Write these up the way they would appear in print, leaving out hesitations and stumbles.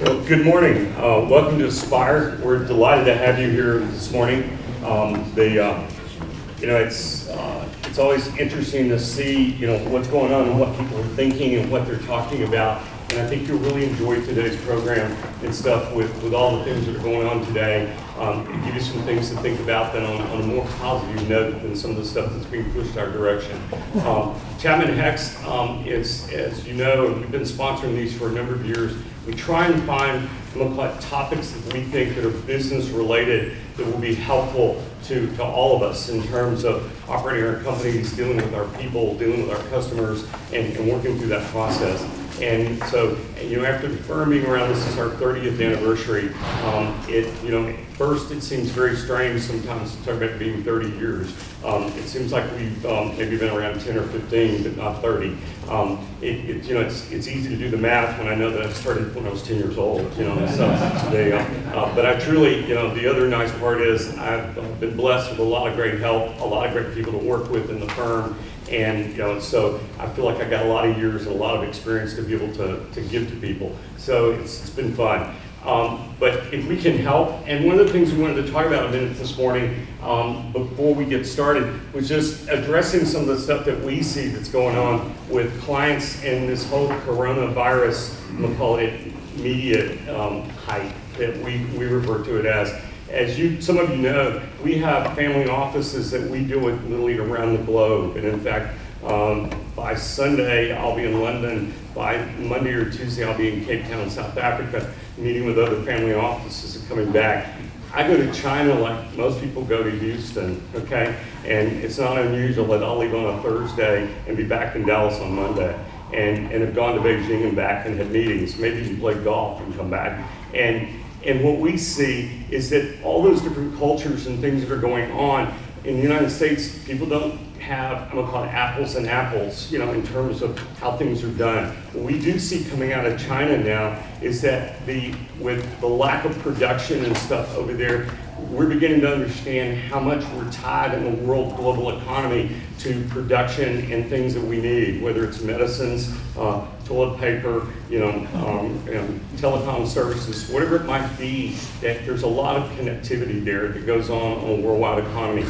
Well, good morning. Welcome to Aspire. We're delighted to have you here this morning. It's always interesting to see what's going on and what people are thinking and what they're talking about. And I think you'll really enjoy today's program and stuff with all the things that are going on today. It'll give you some things to think about then on a more positive note than some of the stuff that's being pushed our direction. Chapman Hex is, as you know, we've been sponsoring these for a number of years. We try and find topics that we think that are business related that will be helpful to all of us in terms of operating our companies, dealing with our people, dealing with our customers, and working through that process. And so, after the firm being around, this is our 30th anniversary. First it seems very strange sometimes to talk about being 30 years. It seems like we've maybe been around 10 or 15, but not 30. It's easy to do the math when I know that I started when I was 10 years old. But I truly, the other nice part is I've been blessed with a lot of great help, a lot of great people to work with in the firm. And so I feel like I got a lot of years and a lot of experience to be able to give to people. So it's been fun. But if we can help, and one of the things we wanted to talk about a minute this morning before we get started was just addressing some of the stuff that we see that's going on with clients and this whole coronavirus, we'll call it media hype that we refer to it as. As some of you know, we have family offices that we deal with literally around the globe. And in fact, by Sunday, I'll be in London. By Monday or Tuesday, I'll be in Cape Town, South Africa, meeting with other family offices and coming back. I go to China like most people go to Houston, okay? And it's not unusual that I'll leave on a Thursday and be back in Dallas on Monday. And have gone to Beijing and back and had meetings, maybe even play golf and come back. And what we see is that all those different cultures and things that are going on in the United States, people don't have, I'm gonna call it apples and apples, in terms of how things are done. What we do see coming out of China now is that with the lack of production and stuff over there, we're beginning to understand how much we're tied in the world global economy to production and things that we need, whether it's medicines, toilet paper, telecom services, whatever it might be, that there's a lot of connectivity there that goes on a worldwide economy.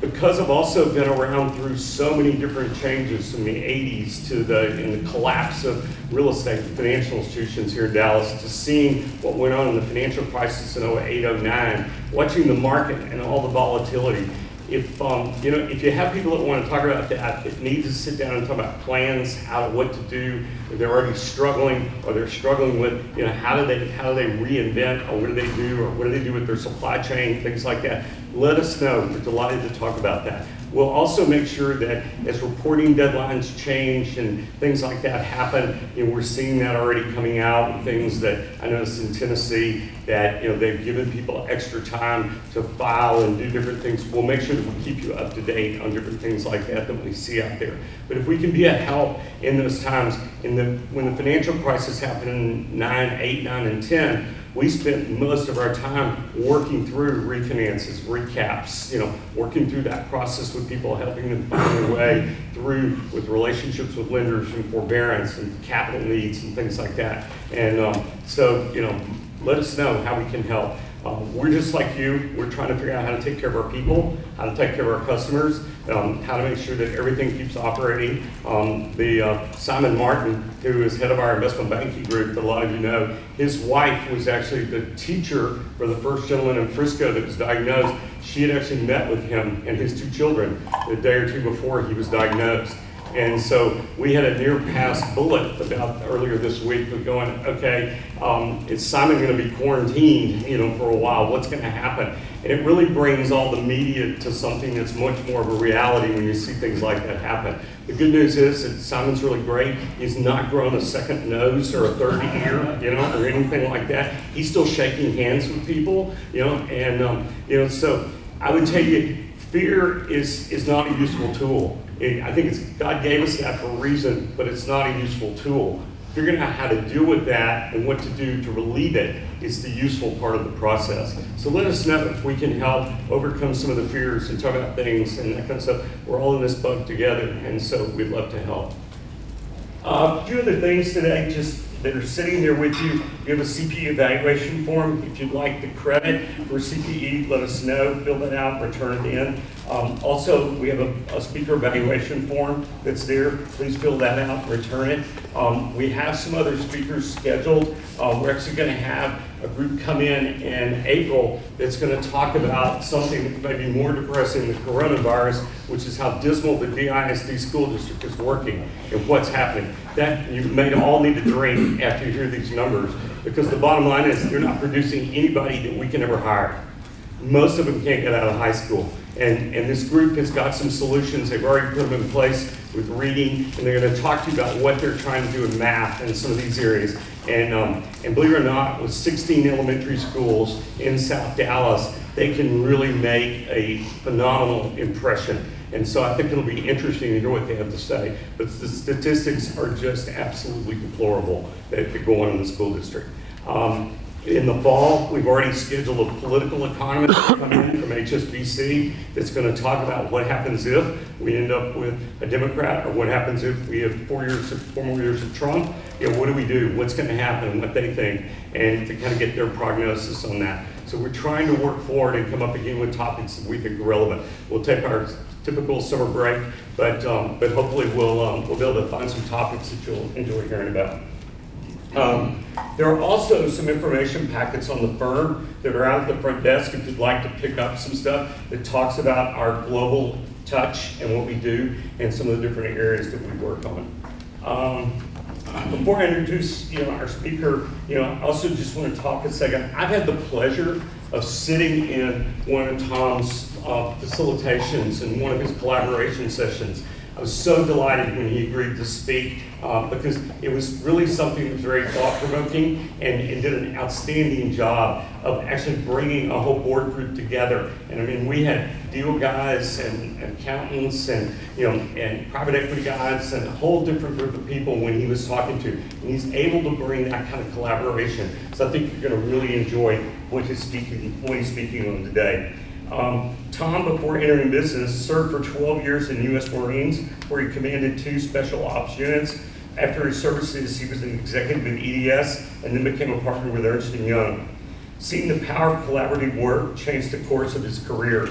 Because I've also been around through so many different changes from the 80s to the collapse of real estate and financial institutions here in Dallas, to seeing what went on in the financial crisis in 08, 09, watching the market and all the volatility. If you have people that want to talk about that need to sit down and talk about plans, what to do, if they're already struggling, or they're struggling with, how do they reinvent, or what do they do, or what do they do with their supply chain, things like that, let us know. We're delighted to talk about that. We'll also make sure that as reporting deadlines change and things like that happen, we're seeing that already coming out, and things that I noticed in Tennessee that they've given people extra time to file and do different things. We'll make sure that we keep you up to date on different things like that we see out there. But if we can be a help in those times, when the financial crisis happened in 8, 9, and 10, we spent most of our time working through refinances, recaps, working through that process with people, helping them find their way through with relationships with lenders and forbearance and capital needs and things like that. And so let us know how we can help. We're just like you. We're trying to figure out how to take care of our people, how to take care of our customers, how to make sure that everything keeps operating. Simon Martin, who is head of our investment banking group, that a lot of you know, his wife was actually the teacher for the first gentleman in Frisco that was diagnosed. She had actually met with him and his 2 children the day or 2 before he was diagnosed. And so we had a near pass bullet about earlier this week of going, okay, is Simon going to be quarantined, for a while? What's going to happen? And it really brings all the media to something that's much more of a reality when you see things like that happen. The good news is that Simon's really great. He's not grown a second nose or a third ear, or anything like that. He's still shaking hands with people, and so I would tell you, fear is not a useful tool. I think God gave us that for a reason, but it's not a useful tool. Figuring out how to deal with that and what to do to relieve it is the useful part of the process. So let us know if we can help overcome some of the fears and talk about things and that kind of stuff. We're all in this boat together, and so we'd love to help. A few other things today, just that are sitting there with you. We have a CPE evaluation form. If you'd like the credit for CPE, let us know, fill that out, return it in. Also, we have a speaker evaluation form that's there. Please fill that out, return it. We have some other speakers scheduled. We're actually going to have a group come in April that's going to talk about something that may be more depressing than coronavirus, which is how dismal the DISD school district is working and what's happening. That you may all need to drink after you hear these numbers, because the bottom line is they're not producing anybody that we can ever hire. Most of them can't get out of high school. And this group has got some solutions. They've already put them in place with reading, and they're going to talk to you about what they're trying to do in math in some of these areas. And believe it or not, with 16 elementary schools in South Dallas, they can really make a phenomenal impression. And so I think it'll be interesting to hear what they have to say. But the statistics are just absolutely deplorable that go on in the school district. In the fall, we've already scheduled a political economist to come in from HSBC that's going to talk about what happens if we end up with a Democrat, or what happens if we have 4 more years of Trump. What do we do? What's going to happen? What they think, and to kind of get their prognosis on that. So we're trying to work forward and come up again with topics that we think are relevant. We'll take our typical summer break, but hopefully we'll be able to find some topics that you'll enjoy hearing about. There are also some information packets on the firm that are out at the front desk if you'd like to pick up some stuff that talks about our global touch and what we do and some of the different areas that we work on. Before I introduce our speaker, I also just want to talk a second. I've had the pleasure of sitting in one of Tom's facilitations and one of his collaboration sessions. I was so delighted when he agreed to speak because it was really something that was very thought-provoking and did an outstanding job of actually bringing a whole board group together. And I mean, we had deal guys and accountants and and private equity guys and a whole different group of people when he was talking to. And he's able to bring that kind of collaboration. So I think you're going to really enjoy what he's speaking on today. Tom, before entering business, served for 12 years in U.S. Marines, where he commanded 2 special ops units. After his services, he was an executive at EDS and then became a partner with Ernst & Young. Seeing the power of collaborative work changed the course of his career.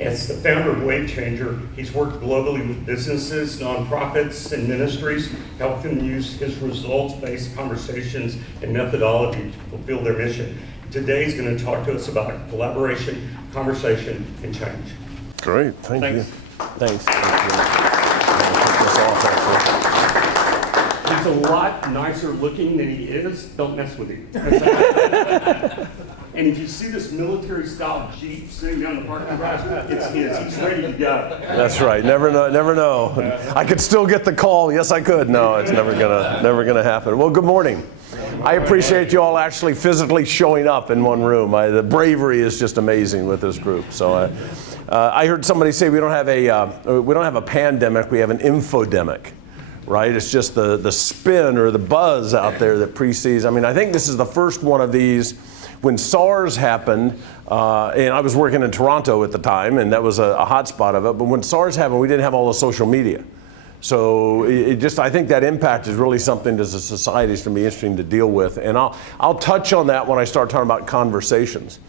As the founder of Wave Changer, he's worked globally with businesses, nonprofits, and ministries, helping them use his results-based conversations and methodology to fulfill their mission. Today he's going to talk to us about collaboration, conversation, and change. Great, thank you. Thanks. He's a lot nicer looking than he is. Don't mess with him. And if you see this military-style Jeep sitting down in the parking garage, it's his. He's ready to go. That's right. Never know. I could still get the call. Yes, I could. No, it's never gonna happen. Well, good morning. I appreciate you all actually physically showing up in one room. The bravery is just amazing with this group. So I heard somebody say we don't have a pandemic. We have an infodemic. Right? It's just the spin or the buzz out there that precedes. I mean, I think this is the first one of these. When SARS happened, and I was working in Toronto at the time, and that was a hot spot of it, but when SARS happened, we didn't have all the social media. So I think that impact is really something as a society is going to be interesting to deal with. And I'll touch on that when I start talking about conversations.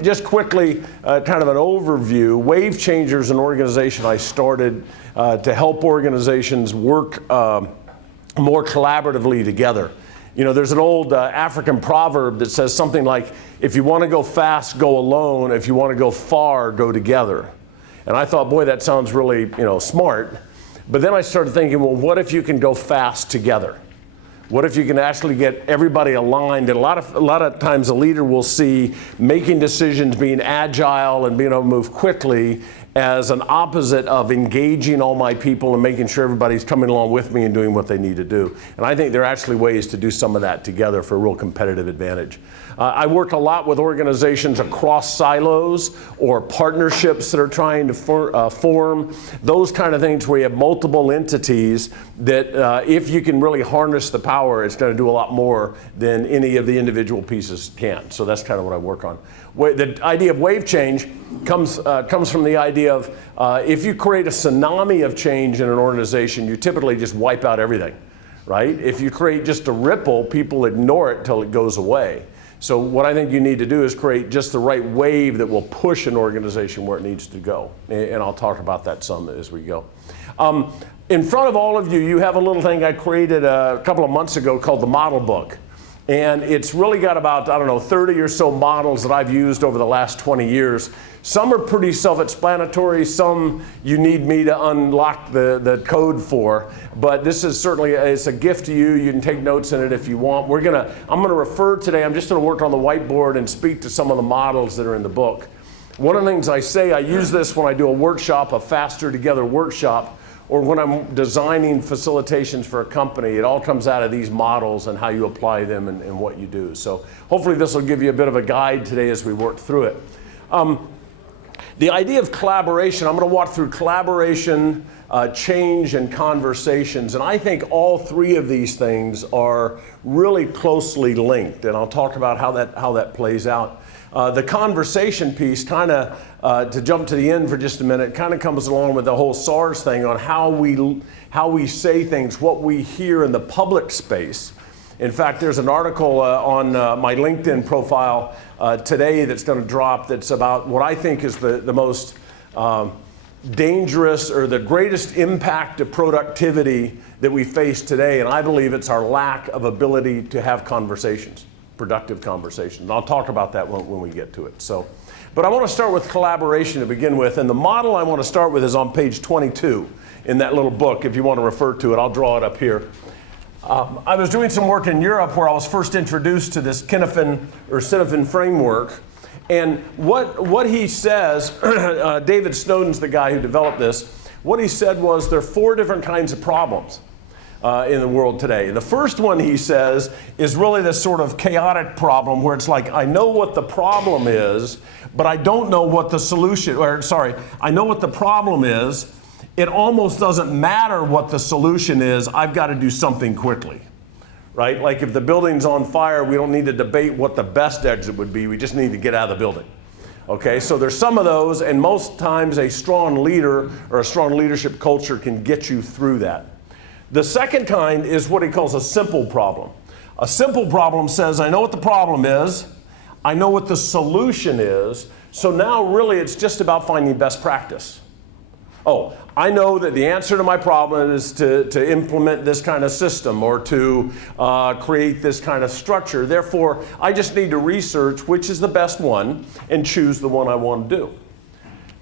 Just quickly, kind of an overview. Wave Changer is an organization I started to help organizations work more collaboratively together. There's an old African proverb that says something like, if you want to go fast, go alone. If you want to go far, go together. And I thought, boy, that sounds really, smart. But then I started thinking, well, what if you can go fast together? What if you can actually get everybody aligned? And a lot of times a leader will see making decisions, being agile and being able to move quickly as an opposite of engaging all my people and making sure everybody's coming along with me and doing what they need to do. And I think there are actually ways to do some of that together for a real competitive advantage. I work a lot with organizations across silos or partnerships that are trying to form, those kind of things where you have multiple entities that if you can really harness the power, it's going to do a lot more than any of the individual pieces can. So that's kind of what I work on. The idea of wave change comes from the idea of if you create a tsunami of change in an organization, you typically just wipe out everything. right? If you create just a ripple, people ignore it till it goes away. So what I think you need to do is create just the right wave that will push an organization where it needs to go. And I'll talk about that some as we go. In front of all of you, you have a little thing I created a couple of months ago called the Model Book. And it's really got about, 30 or so models that I've used over the last 20 years. Some are pretty self-explanatory, some you need me to unlock the code for, but this is certainly, it's a gift to you. You can take notes in it if you want. I'm gonna refer today, I'm just gonna work on the whiteboard and speak to some of the models that are in the book. One of the things I say, I use this when I do a workshop, a Faster Together workshop, or when I'm designing facilitations for a company. It all comes out of these models and how you apply them and what you do. So hopefully this will give you a bit of a guide today as we work through it. The idea of collaboration, I'm going to walk through collaboration, change, and conversations. And I think all three of these things are really closely linked. And I'll talk about how that plays out. The conversation piece, to jump to the end for just a minute, kind of comes along with the whole SARS thing on how we say things, what we hear in the public space. In fact, there's an article on my LinkedIn profile today that's going to drop that's about what I think is the most dangerous or the greatest impact of productivity that we face today. And I believe it's our lack of ability to have conversations, productive conversations. And I'll talk about that when we get to it. But I want to start with collaboration to begin with. And the model I want to start with is on page 22 in that little book. If you want to refer to it, I'll draw it up here. I was doing some work in Europe where I was first introduced to this Cynefin framework. And what he says, David Snowden's the guy who developed this, what he said was there are 4 different kinds of problems in the world today. The first one, he says, is really this sort of chaotic problem where it's like, I know what the problem is, but I don't know what the solution, I know what the problem is. It almost doesn't matter what the solution is. I've got to do something quickly, right? Like if the building's on fire, we don't need to debate what the best exit would be. We just need to get out of the building. Okay, so there's some of those, and most times a strong leader or a strong leadership culture can get you through that. The second kind is what he calls a simple problem. A simple problem says, I know what the problem is. I know what the solution is. So now really it's just about finding best practice. Oh, I know that the answer to my problem is to implement this kind of system or to create this kind of structure. Therefore, I just need to research which is the best one and choose the one I want to do.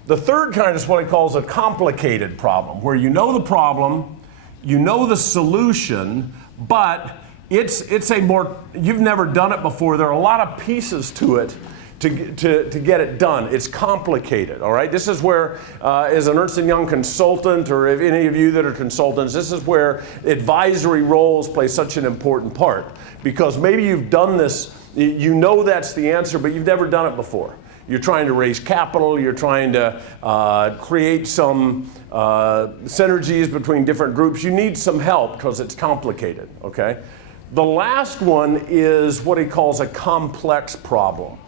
The third kind is what he calls a complicated problem, where you know the problem, you know the solution, but it's a more, you've never done it before. There are a lot of pieces to it to get it done. It's complicated, all right? This is where, as an Ernst & Young consultant, or if any of you that are consultants, this is where advisory roles play such an important part. Because maybe you've done this, you know that's the answer, but you've never done it before. You're trying to raise capital, you're trying to create some synergies between different groups. You need some help because it's complicated, okay? The last one is what he calls a complex problem.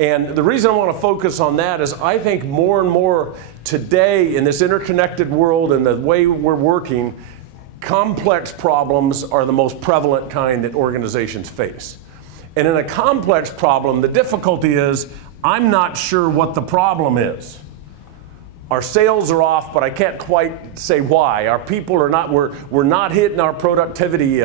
And the reason I want to focus on that is I think more and more today in this interconnected world and the way we're working, complex problems are the most prevalent kind that organizations face. And in a complex problem, the difficulty is I'm not sure what the problem is. Our sales are off, but I can't quite say why. Our people are not, we're not hitting our productivity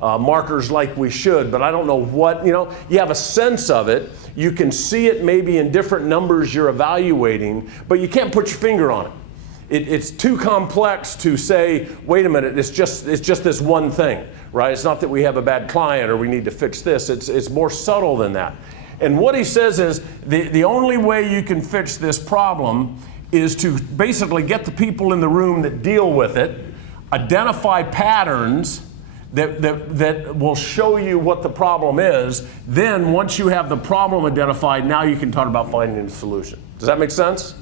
markers like we should, but I don't know what, you have a sense of it. You can see it maybe in different numbers you're evaluating, but you can't put your finger on it. It's too complex to say, wait a minute, it's just this one thing, right? It's not that we have a bad client or we need to fix this. It's more subtle than that. And what he says is the only way you can fix this problem is to basically get the people in the room that deal with it, identify patterns that will show you what the problem is. Then once you have the problem identified, now you can talk about finding a solution. Does that make sense?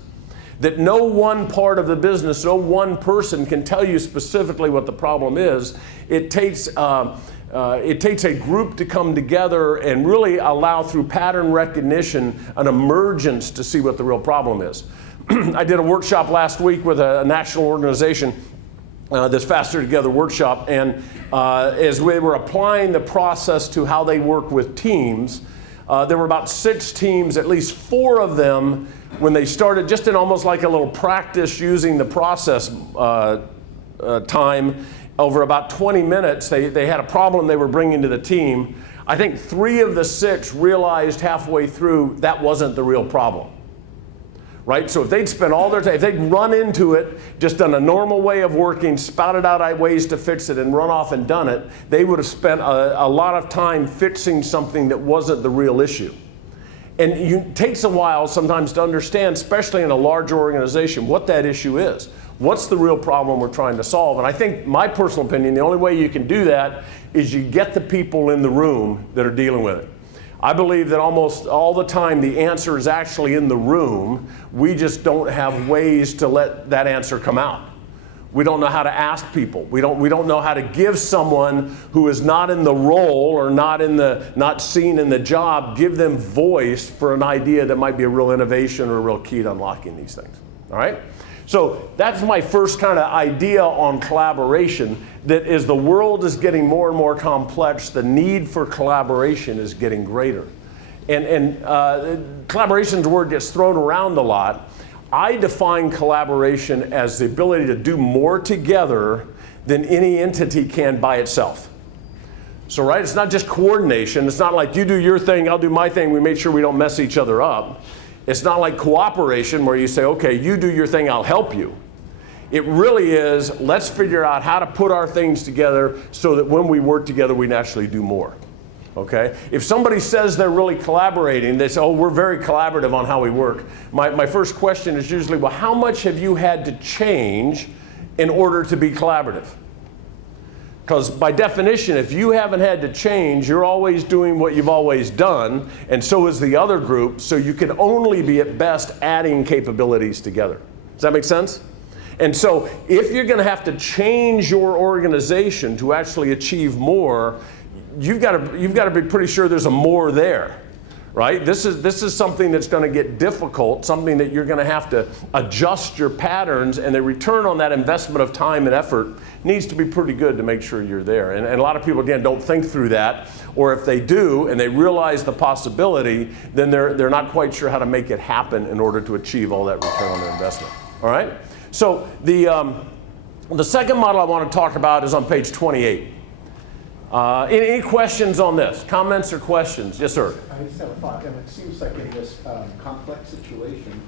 That no one part of the business, no one person can tell you specifically what the problem is. It takes a group to come together and really allow through pattern recognition an emergence to see what the real problem is. I did a workshop last week with a national organization, this Faster Together workshop, and as we were applying the process to how they work with teams, there were about 6 teams, at least 4 of them, when they started just in almost like a little practice using the process time, over about 20 minutes, they had a problem they were bringing to the team. I think 3 of the 6 realized halfway through that wasn't the real problem. Right? So if they'd spent all their time, if they'd run into it, just done a normal way of working, spouted out ways to fix it and run off and done it, they would have spent a lot of time fixing something that wasn't the real issue. And it takes a while sometimes to understand, especially in a large organization, what that issue is. What's the real problem we're trying to solve? And I think, my personal opinion, the only way you can do that is you get the people in the room that are dealing with it. I believe that almost all the time the answer is actually in the room. We just don't have ways to let that answer come out. We don't know how to ask people. We don't know how to give someone who is not in the role or not seen in the job, give them voice for an idea that might be a real innovation or a real key to unlocking these things. All right? So that's my first kind of idea on collaboration, that as the world is getting more and more complex, the need for collaboration is getting greater. And collaboration is a word that gets thrown around a lot. I define collaboration as the ability to do more together than any entity can by itself. So, right, it's not just coordination. It's not like you do your thing, I'll do my thing, we make sure we don't mess each other up. It's not like cooperation where you say, okay, you do your thing, I'll help you. It really is, let's figure out how to put our things together so that when we work together, we can actually do more. Okay? If somebody says they're really collaborating, they say, oh, we're very collaborative on how we work. My first question is usually, well, how much have you had to change in order to be collaborative? Because by definition, if you haven't had to change, you're always doing what you've always done, and so is the other group, so you can only be at best adding capabilities together. Does that make sense? And so if you're going to have to change your organization to actually achieve more, you've got to be pretty sure there's a more there. Right? This is something that's going to get difficult, something that you're going to have to adjust your patterns, and the return on that investment of time and effort needs to be pretty good to make sure you're there. And a lot of people, again, don't think through that, or if they do and they realize the possibility, then they're not quite sure how to make it happen in order to achieve all that return on their investment. All right? So the second model I want to talk about is on page 28. Any questions on this? Comments or questions? Yes, sir. I just have a thought, and it seems like in this complex situation,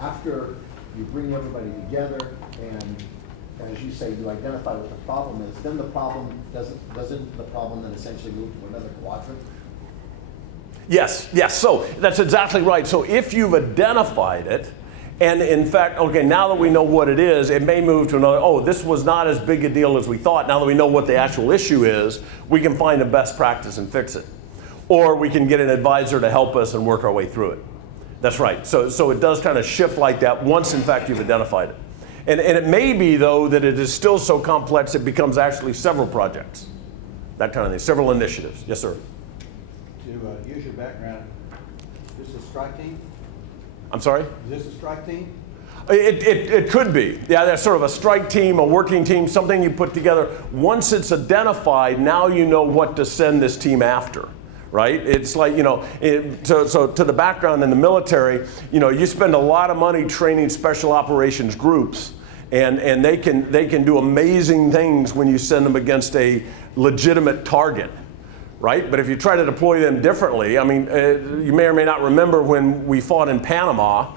after you bring everybody together and, as you say, you identify what the problem is, then the problem doesn't the problem then essentially move to another quadrant? Yes. So that's exactly right. So if you've identified it, and in fact, okay, now that we know what it is, it may move to another, oh, this was not as big a deal as we thought. Now that we know what the actual issue is, we can find a best practice and fix it. Or we can get an advisor to help us and work our way through it. That's right. So it does kind of shift like that once, in fact, you've identified it. And it may be, though, that it is still so complex it becomes actually several projects. That kind of thing, several initiatives. Yes, sir. To use your background, this is a strike team? I'm sorry? Is this a strike team? It could be. Yeah, that's sort of a strike team, a working team, something you put together. Once it's identified, now you know what to send this team after, right? It's like, so to the background in the military, you spend a lot of money training special operations groups, and they can do amazing things when you send them against a legitimate target. Right? But if you try to deploy them differently, I mean, you may or may not remember when we fought in Panama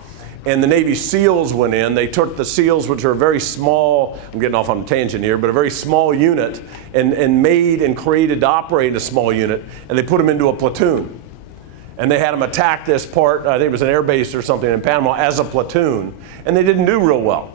and the Navy SEALs went in. They took the SEALs, which are a very small, I'm getting off on a tangent here, but a very small unit, and made and created to operate a small unit, and they put them into a platoon. And they had them attack this part, I think it was an air base or something in Panama, as a platoon. And they didn't do real well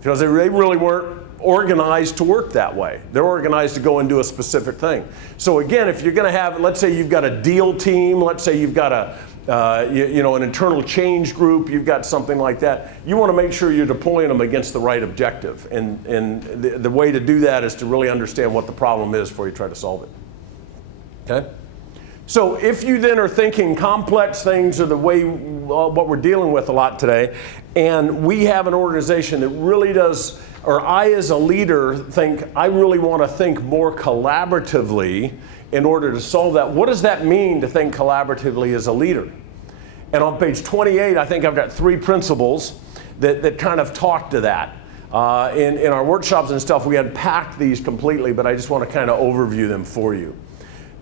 because they really weren't organized to work that way. They're organized to go and do a specific thing. So again, if you're going to have, let's say you've got a deal team, let's say you've got an internal change group, you've got something like that, you want to make sure you're deploying them against the right objective. And the way to do that is to really understand what the problem is before you try to solve it. Okay? So if you then are thinking complex things are the way what we're dealing with a lot today, And we have an organization that really does, or I as a leader think, I really want to think more collaboratively in order to solve that. What does that mean to think collaboratively as a leader? And on page 28, I think I've got 3 principles that kind of talk to that. In our workshops and stuff, we unpacked these completely, but I just want to kind of overview them for you.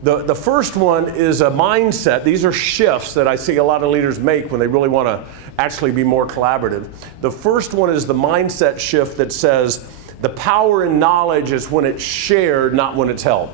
The first one is a mindset. These are shifts that I see a lot of leaders make when they really want to actually be more collaborative. The first one is the mindset shift that says the power in knowledge is when it's shared, not when it's held.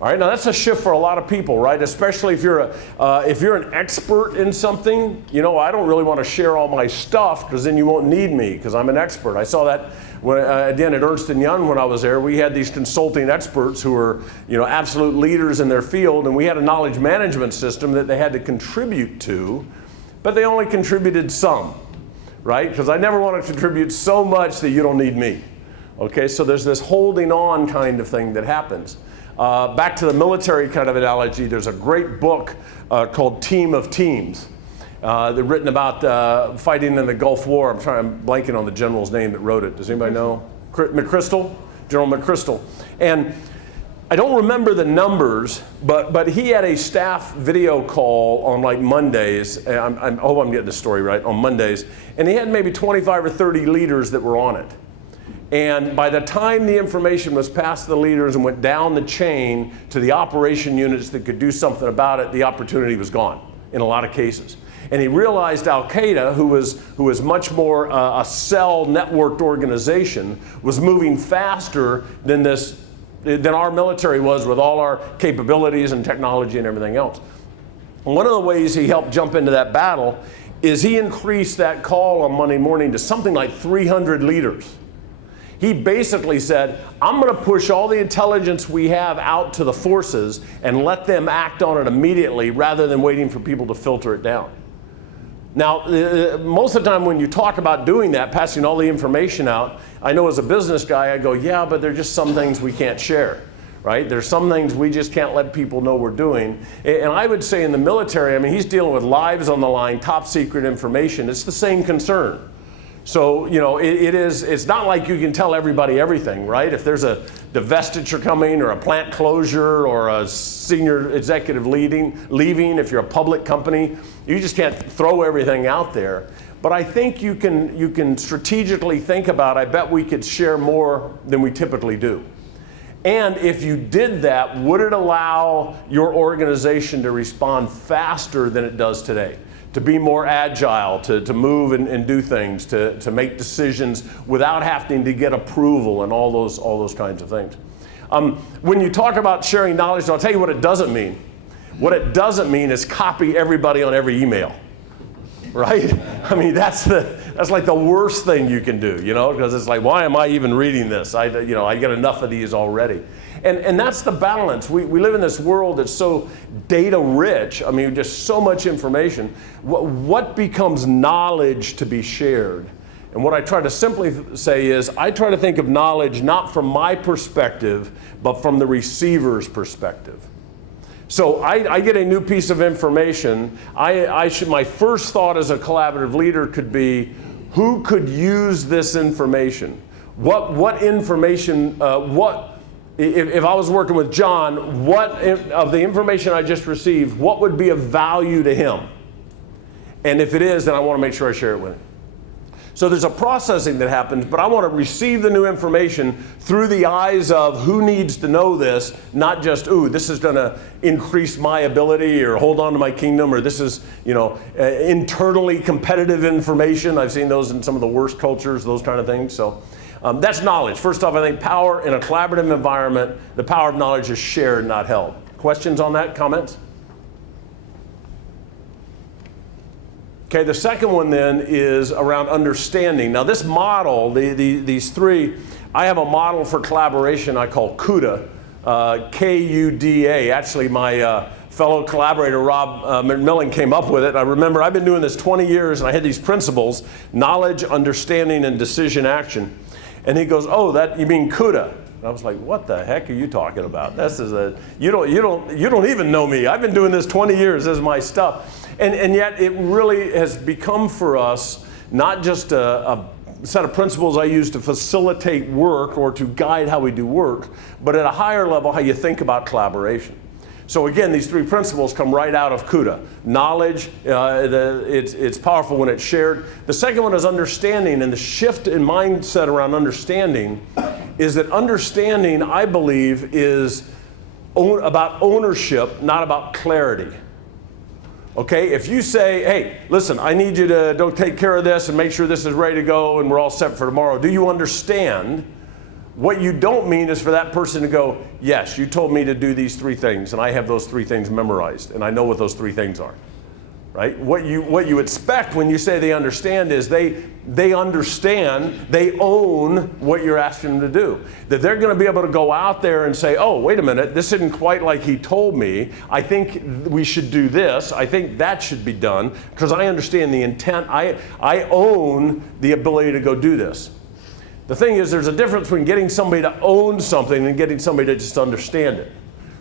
All right, now that's a shift for a lot of people, right? Especially if you're an expert in something. You know, I don't really want to share all my stuff because then you won't need me because I'm an expert. I saw that when, again at Ernst & Young when I was there. We had these consulting experts who were, you know, absolute leaders in their field, and we had a knowledge management system that they had to contribute to, but they only contributed some, right? Because I never want to contribute so much that you don't need me. Okay, so there's this holding on kind of thing that happens. Back to the military kind of analogy, there's a great book called Team of Teams. They're written about fighting in the Gulf War. I'm blanking on the general's name that wrote it. Does anybody know? McChrystal? General McChrystal. And I don't remember the numbers, but he had a staff video call on like Mondays. I hope I'm getting the story right, on Mondays. And he had maybe 25 or 30 leaders that were on it. And by the time the information was passed to the leaders and went down the chain to the operation units that could do something about it, the opportunity was gone in a lot of cases. And he realized Al-Qaeda, who was much more a cell networked organization, was moving faster than our military was with all our capabilities and technology and everything else. One of the ways he helped jump into that battle is he increased that call on Monday morning to something like 300 leaders. He basically said, I'm going to push all the intelligence we have out to the forces and let them act on it immediately rather than waiting for people to filter it down. Now, most of the time when you talk about doing that, passing all the information out, I know as a business guy, I go, yeah, but there are just some things we can't share, right? There's some things we just can't let people know we're doing. And I would say in the military, I mean, he's dealing with lives on the line, top secret information. It's the same concern. So, you know, it's not like you can tell everybody everything, right? If there's a divestiture coming or a plant closure or a senior executive leaving, if you're a public company, you just can't throw everything out there. But I think you can strategically think about, I bet we could share more than we typically do. And if you did that, would it allow your organization to respond faster than it does today? To be more agile, to move and do things, to make decisions without having to get approval and all those kinds of things. When you talk about sharing knowledge, I'll tell you what it doesn't mean. What it doesn't mean is copy everybody on every email, right? I mean, that's like the worst thing you can do, you know, because it's like, why am I even reading this? I get enough of these already. And that's the balance. We live in this world that's so data rich. I mean, just so much information. What becomes knowledge to be shared? And what I try to simply say is, I try to think of knowledge not from my perspective, but from the receiver's perspective. So I get a new piece of information. My first thought as a collaborative leader could be, who could use this information? What information, if I was working with John, what of the information I just received, what would be of value to him? And if it is, then I want to make sure I share it with him. So there's a processing that happens, but I want to receive the new information through the eyes of who needs to know this, not just, ooh, this is going to increase my ability or hold on to my kingdom, or this is, internally competitive information. I've seen those in some of the worst cultures, those kind of things. So that's knowledge. First off, I think power in a collaborative environment, the power of knowledge is shared, not held. Questions on that? Comments? Okay, the second one then is around understanding. Now this model, these three, I have a model for collaboration I call CUDA, K-U-D-A. Actually, my fellow collaborator, Rob McMillan, came up with it. I remember I've been doing this 20 years, and I had these principles: knowledge, understanding, and decision action. And he goes, oh, you mean CUDA? And I was like, what the heck are you talking about? This is you don't even know me. I've been doing this 20 years. This is my stuff. And yet it really has become for us not just a set of principles I use to facilitate work or to guide how we do work, but at a higher level, how you think about collaboration. So again, these 3 principles come right out of CUDA. Knowledge, it's powerful when it's shared. The second one is understanding, and the shift in mindset around understanding is that understanding, I believe, is about ownership, not about clarity. Okay, if you say, hey, listen, I need you to go take care of this and make sure this is ready to go and we're all set for tomorrow, do you understand? What you don't mean is for that person to go, yes, you told me to do these 3 things, and I have those 3 things memorized, and I know what those 3 things are, right? What you expect when you say they understand is they understand, they own what you're asking them to do. That they're going to be able to go out there and say, oh, wait a minute, this isn't quite like he told me. I think we should do this. I think that should be done, because I understand the intent. I own the ability to go do this. The thing is, there's a difference between getting somebody to own something and getting somebody to just understand it,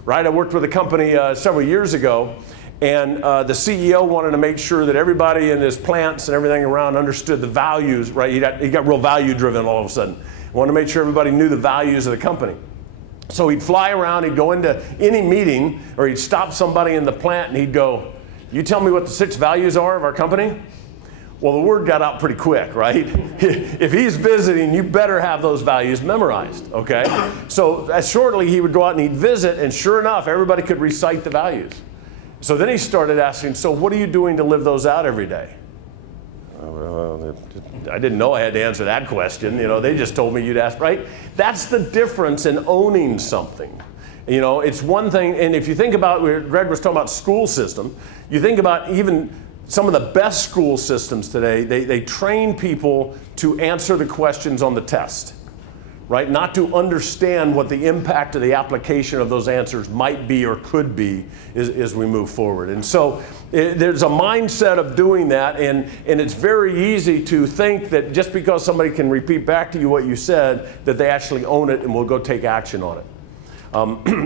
right? I worked with a company several years ago, and the CEO wanted to make sure that everybody in his plants and everything around understood the values, right? He got real value driven all of a sudden. He wanted to make sure everybody knew the values of the company. So he'd fly around, he'd go into any meeting, or he'd stop somebody in the plant and he'd go, you tell me what the 6 values are of our company? Well, the word got out pretty quick, right? If he's visiting, you better have those values memorized, okay? So shortly he would go out and he'd visit, and sure enough, everybody could recite the values. So then he started asking, so what are you doing to live those out every day? I didn't know I had to answer that question. You know, they just told me you'd ask, right? That's the difference in owning something. You know, it's one thing, and if you think about, Greg was talking about school system, you think about even some of the best school systems today, they train people to answer the questions on the test, right? Not to understand what the impact of the application of those answers might be or could be as we move forward. And so there's a mindset of doing that, and it's very easy to think that just because somebody can repeat back to you what you said, that they actually own it and will go take action on it.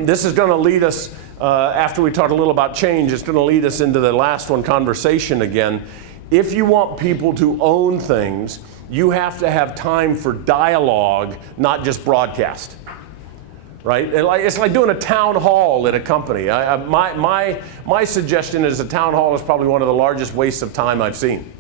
This is going to lead us, after we talk a little about change, it's going to lead us into the last one, conversation again. If you want people to own things, you have to have time for dialogue, not just broadcast. Right? It's like doing a town hall at a company. My suggestion is a town hall is probably one of the largest wastes of time I've seen.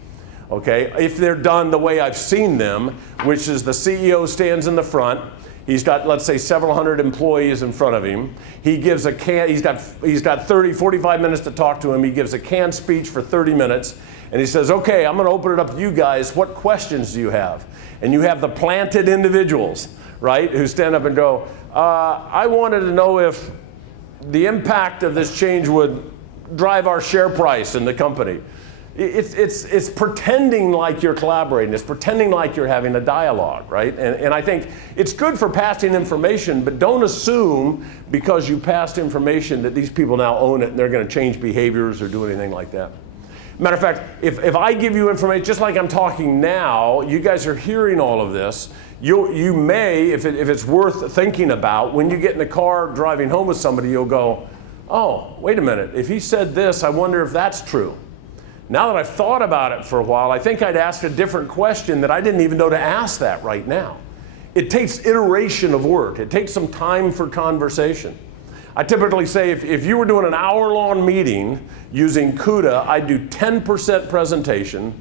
Okay? If they're done the way I've seen them, which is the CEO stands in the front. He's got, let's say, several hundred employees in front of him. He gives he's got 30, 45 minutes to talk to him. He gives a canned speech for 30 minutes. And he says, okay, I'm going to open it up to you guys. What questions do you have? And you have the planted individuals, right, who stand up and go, I wanted to know if the impact of this change would drive our share price in the company. It's pretending like you're collaborating. It's pretending like you're having a dialogue, right? And I think it's good for passing information, but don't assume because you passed information that these people now own it and they're going to change behaviors or do anything like that. Matter of fact, if I give you information, just like I'm talking now, you guys are hearing all of this, you may, if it's worth thinking about, when you get in the car driving home with somebody, you'll go, oh, wait a minute, if he said this, I wonder if that's true. Now that I've thought about it for a while, I think I'd ask a different question that I didn't even know to ask that right now. It takes iteration of work. It takes some time for conversation. I typically say if you were doing an hour-long meeting using CUDA, I'd do 10% presentation,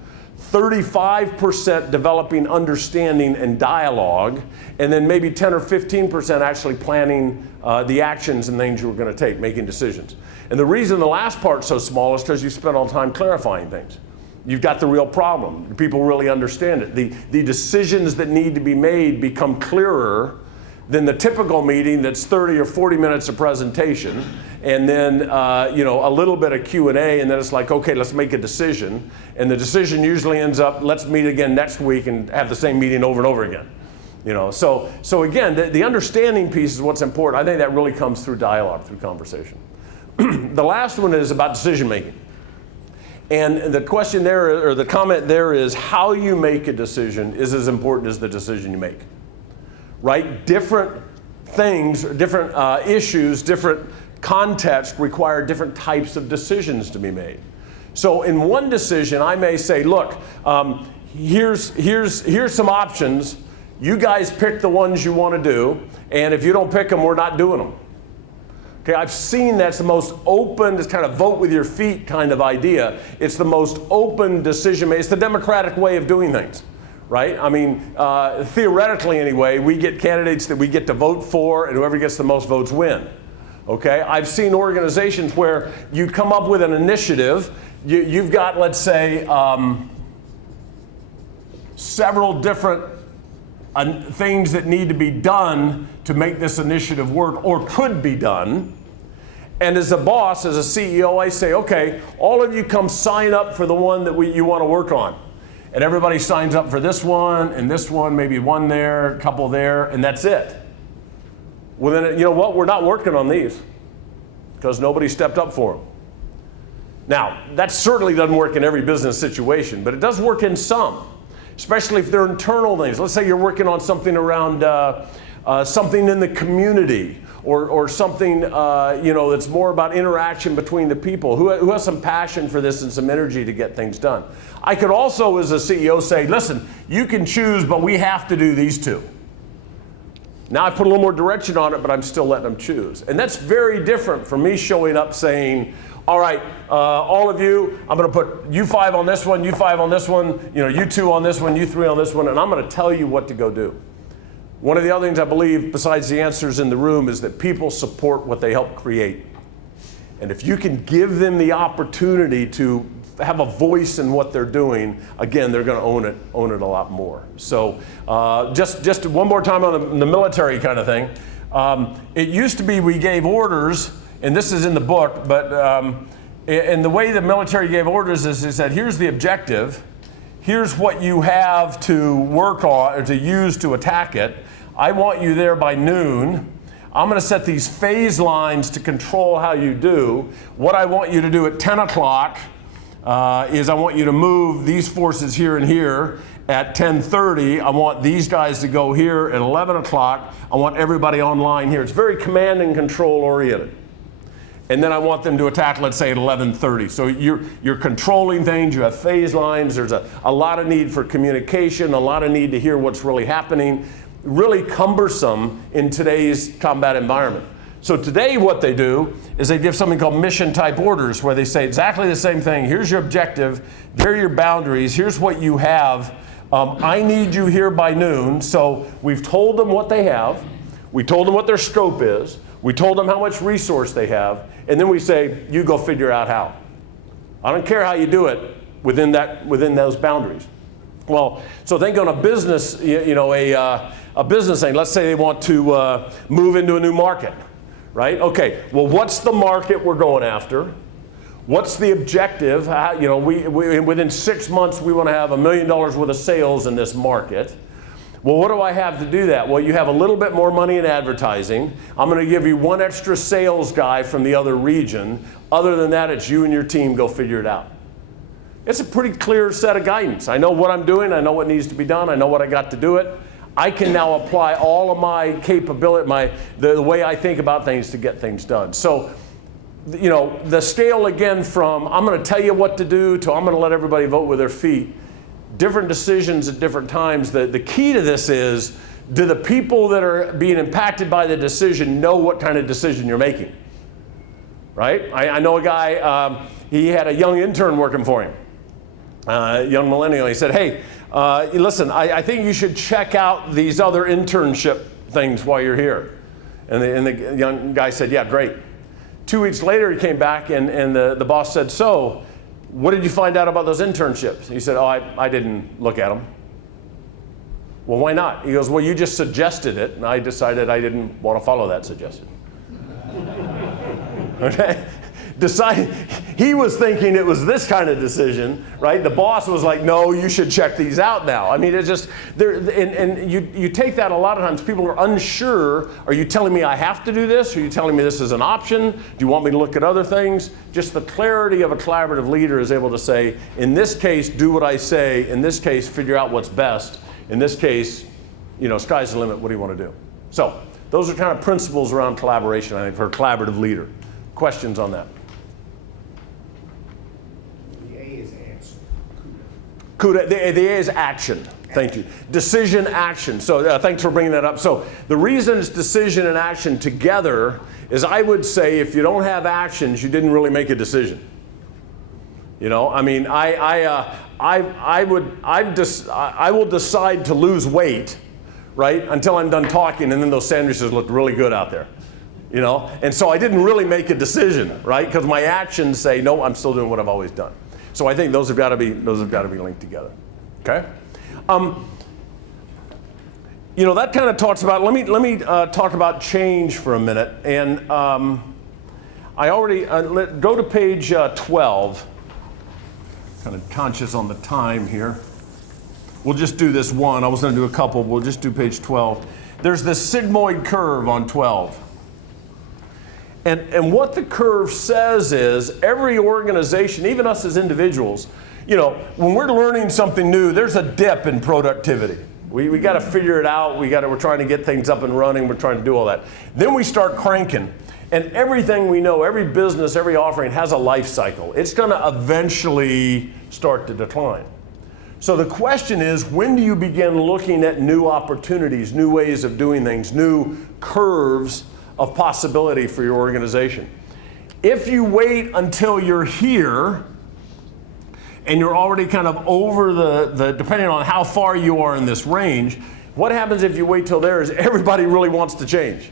35% developing understanding and dialogue, and then maybe 10 or 15% actually planning the actions and things you were going to take, making decisions. And the reason the last part's so small is because you spent all the time clarifying things. You've got the real problem. People really understand it. The decisions that need to be made become clearer than the typical meeting that's 30 or 40 minutes of presentation, and then a little bit of Q&A, and then it's like, okay, let's make a decision. And the decision usually ends up, let's meet again next week and have the same meeting over and over again. So again, the understanding piece is what's important. I think that really comes through dialogue, through conversation. The last one is about decision making. And the question there, or the comment there is, how you make a decision is as important as the decision you make. Right? Different things, different issues, different contexts require different types of decisions to be made. So in one decision, I may say, look, here's some options. You guys pick the ones you want to do, and if you don't pick them, we're not doing them. Okay, I've seen that's the most open, it's kind of vote with your feet kind of idea. It's the most open decision making. It's the democratic way of doing things, right? I mean, theoretically anyway, we get candidates that we get to vote for, and whoever gets the most votes win. Okay, I've seen organizations where you come up with an initiative. You've got, let's say, several different things that need to be done to make this initiative work or could be done. And as a boss, as a CEO, I say, okay, all of you come sign up for the one that you want to work on. And everybody signs up for this one and this one, maybe one there, a couple there, and that's it. Well, then, you know what? We're not working on these because nobody stepped up for them. Now, that certainly doesn't work in every business situation, but it does work in some, especially if they're internal things. Let's say you're working on something around something in the community or something that's more about interaction between the people. Who has some passion for this and some energy to get things done? I could also, as a CEO, say, listen, you can choose, but we have to do these two. Now I put a little more direction on it, but I'm still letting them choose. And that's very different from me showing up saying, all right, all of you, I'm going to put you 5 on this one, you 5 on this one, you 2 on this one, you 3 on this one, and I'm going to tell you what to go do. One of the other things I believe, besides the answers in the room, is that people support what they help create. And if you can give them the opportunity to have a voice in what they're doing, again, they're going to own it a lot more. So just one more time on the military kind of thing. It used to be we gave orders, and this is in the book, but and the way the military gave orders is they said, here's the objective, here's what you have to work on, or to use to attack it. I want you there by noon. I'm going to set these phase lines to control how you do. What I want you to do at 10 o'clock is I want you to move these forces here and here. At 10:30, I want these guys to go here. At 11 o'clock, I want everybody online here. It's very command and control oriented. And then I want them to attack, let's say, at 11:30. So you're controlling things, you have phase lines, there's a lot of need for communication, a lot of need to hear what's really happening. Really cumbersome in today's combat environment. So today what they do is they give something called mission type orders, where they say exactly the same thing. Here's your objective, here are your boundaries, here's what you have. I need you here by noon. So we've told them what they have, we told them what their scope is, we told them how much resource they have, and then we say, you go figure out how. I don't care how you do it within those boundaries. Well, so think on a business, a business thing. Let's say they want to move into a new market, right? Okay, well, what's the market we're going after? What's the objective? Within 6 months, we want to have $1 million worth of sales in this market. Well, what do I have to do that? Well, you have a little bit more money in advertising. I'm going to give you one extra sales guy from the other region. Other than that, it's you and your team, go figure it out. It's a pretty clear set of guidance. I know what I'm doing. I know what needs to be done. I know what I got to do it. I can now apply all of my capability, the way I think about things to get things done. So, the scale again from I'm going to tell you what to do to I'm going to let everybody vote with their feet. Different decisions at different times. The key to this is, do the people that are being impacted by the decision know what kind of decision you're making? Right? I know a guy, he had a young intern working for him, young millennial. He said, hey, listen, I think you should check out these other internship things while you're here. And the young guy said, yeah, great. 2 weeks later, he came back and the boss said, so, what did you find out about those internships? He said, oh, I didn't look at them. Well, why not? He goes, well, you just suggested it, and I decided I didn't want to follow that suggestion. Okay? He was thinking it was this kind of decision, right? The boss was like, no, you should check these out now. I mean, it's just, and you take that a lot of times, people are unsure. Are you telling me I have to do this? Are you telling me this is an option? Do you want me to look at other things? Just the clarity of a collaborative leader is able to say, in this case, do what I say. In this case, figure out what's best. In this case, sky's the limit. What do you want to do? So those are kind of principles around collaboration, I think, for a collaborative leader. Questions on that? The A is answer. CUDA, the A is action. Thank you. Decision, action. So thanks for bringing that up. So the reason it's decision and action together is, I would say, if you don't have actions, you didn't really make a decision. You know, I mean, I will decide to lose weight, right, until I'm done talking, and then those sandwiches look really good out there. You know, and so I didn't really make a decision, right, because my actions say, no, I'm still doing what I've always done. So I think those have got to be linked together. Okay. You know, that kind of talks about, let me talk about change for a minute. And I already, go to page 12. Kind of conscious on the time here. We'll just do this one. I was going to do a couple. We'll just do page 12. There's this sigmoid curve on 12. And what the curve says is, every organization, even us as individuals, you know, when we're learning something new, there's a dip in productivity. We got to figure it out. We're trying to get things up and running. We're trying to do all that. Then we start cranking. And everything we know, every business, every offering has a life cycle. It's going to eventually start to decline. So the question is, when do you begin looking at new opportunities, new ways of doing things, new curves of possibility for your organization? If you wait until you're here, and you're already kind of over the depending on how far you are in this range, what happens if you wait till there is everybody really wants to change?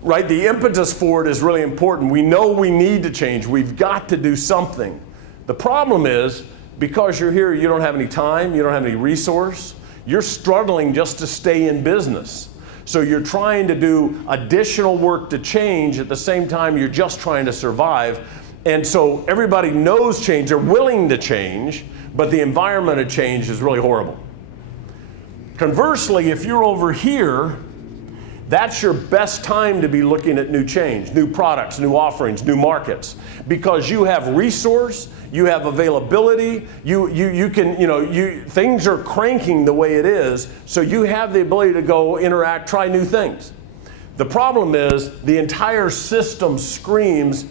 Right? The impetus for it is really important. We know we need to change. We've got to do something. The problem is, because you're here, you don't have any time, you don't have any resource, you're struggling just to stay in business. So you're trying to do additional work to change at the same time you're just trying to survive. And so everybody knows change, they're willing to change, but the environment of change is really horrible. Conversely, if you're over here, that's your best time to be looking at new change, new products, new offerings, new markets, because you have resource, you have availability, you can, you know, things are cranking the way it is, so you have the ability to go interact, try new things. The problem is the entire system screams,